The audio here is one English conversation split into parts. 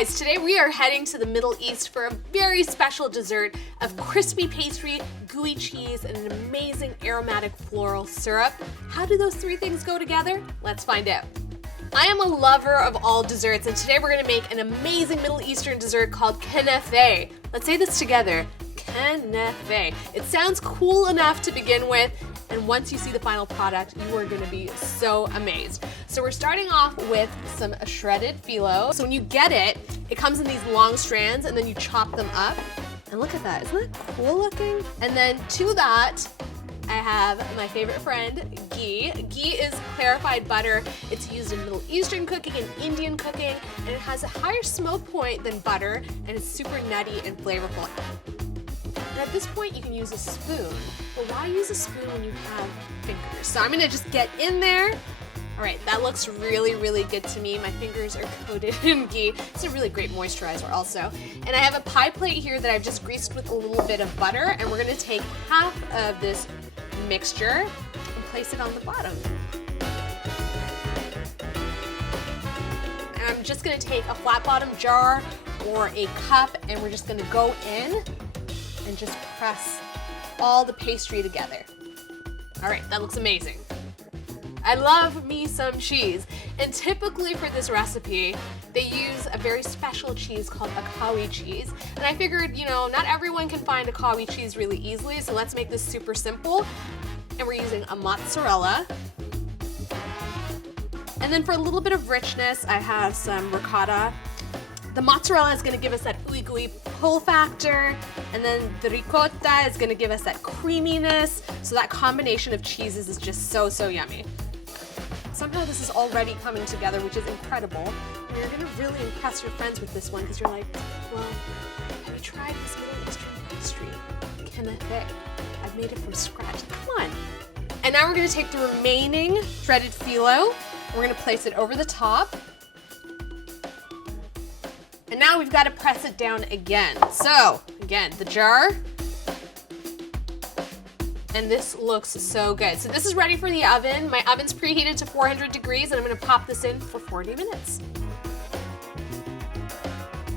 Guys, today we are heading to the Middle East for a very special dessert of crispy pastry, gooey cheese, and an amazing aromatic floral syrup. How do those three things go together? Let's find out. I am a lover of all desserts, and today we're gonna make an amazing Middle Eastern dessert called knafeh. Let's say this together, knafeh. It sounds cool enough to begin with, and once you see the final product, you are gonna be so amazed. So we're starting off with some shredded phyllo. So when you get it, it comes in these long strands, and then you chop them up. And look at that, isn't that cool looking? And then to that, I have my favorite friend, ghee. Ghee is clarified butter. It's used in Middle Eastern cooking and Indian cooking, and it has a higher smoke point than butter, and it's super nutty and flavorful. And at this point, you can use a spoon. But why use a spoon when you have fingers? So I'm gonna just get in there. All right, that looks really, really good to me. My fingers are coated in ghee. It's a really great moisturizer also. And I have a pie plate here that I've just greased with a little bit of butter, and we're gonna take half of this mixture and place it on the bottom. And I'm just gonna take a flat bottom jar or a cup, and we're just gonna go in and just press all the pastry together. All right, that looks amazing. I love me some cheese, and typically for this recipe, they use a very special cheese called Akawi cheese. And I figured, you know, not everyone can find Akawi cheese really easily, so let's make this super simple. And we're using a mozzarella. And then for a little bit of richness, I have some ricotta. The mozzarella is gonna give us that ooey gooey pull factor, and then the ricotta is gonna give us that creaminess. So that combination of cheeses is just so, so yummy. Somehow this is already coming together, which is incredible. And you're gonna really impress your friends with this one, because you're like, well, have you tried this Middle Eastern pastry, knafeh? I've made it from scratch, come on. And now we're gonna take the remaining shredded phyllo, and we're gonna place it over the top. And now we've got to press it down again. So, again, the jar. And this looks so good. So this is ready for the oven. My oven's preheated to 400 degrees, and I'm gonna pop this in for 40 minutes.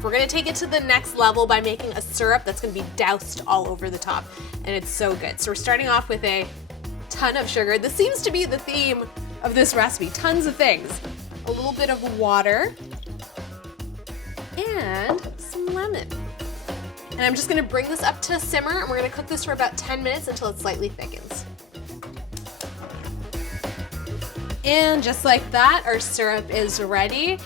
We're gonna take it to the next level by making a syrup that's gonna be doused all over the top. And it's so good. So we're starting off with a ton of sugar. This seems to be the theme of this recipe, tons of things. A little bit of water, and some lemon. And I'm just gonna bring this up to a simmer, and we're gonna cook this for about 10 minutes until it slightly thickens. And just like that, our syrup is ready.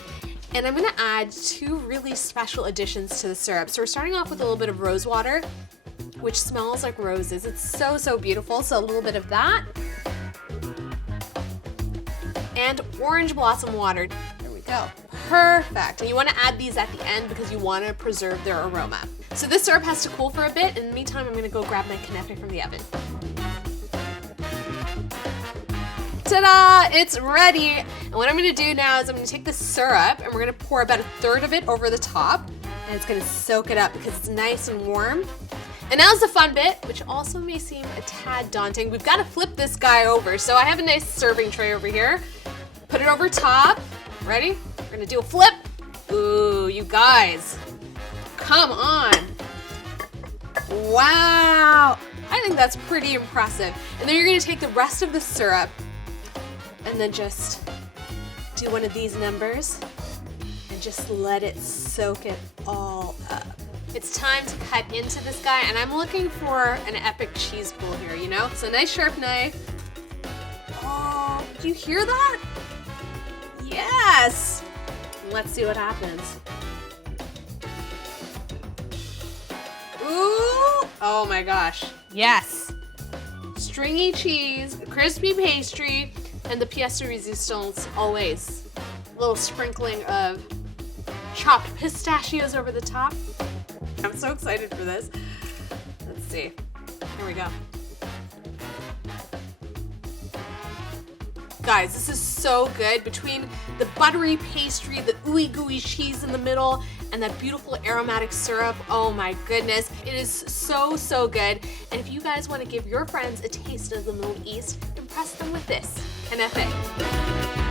And I'm gonna add two really special additions to the syrup. So we're starting off with a little bit of rose water, which smells like roses. It's so, so beautiful. So a little bit of that. And orange blossom water. There we go. Perfect. And you want to add these at the end because you want to preserve their aroma. So this syrup has to cool for a bit. In the meantime, I'm going to go grab my knafeh from the oven. Ta-da! It's ready. And what I'm going to do now is I'm going to take the syrup, and we're going to pour about a third of it over the top, and it's going to soak it up because it's nice and warm. And now's the fun bit, which also may seem a tad daunting. We've got to flip this guy over. So I have a nice serving tray over here. Put it over top. Ready? We're gonna do a flip. Ooh, you guys, come on. Wow, I think that's pretty impressive. And then you're gonna take the rest of the syrup and then just do one of these numbers and just let it soak it all up. It's time to cut into this guy, and I'm looking for an epic cheese pull here, you know? So nice sharp knife. Oh, do you hear that? Yes! Let's see what happens. Ooh! Oh my gosh. Yes! Stringy cheese, crispy pastry, and the pièce de résistance always. A little sprinkling of chopped pistachios over the top. I'm so excited for this. Let's see. Here we go. Guys, this is so good. Between the buttery pastry, the ooey gooey cheese in the middle, and that beautiful aromatic syrup, oh my goodness. It is so, so good. And if you guys want to give your friends a taste of the Middle East, impress them with this knafeh.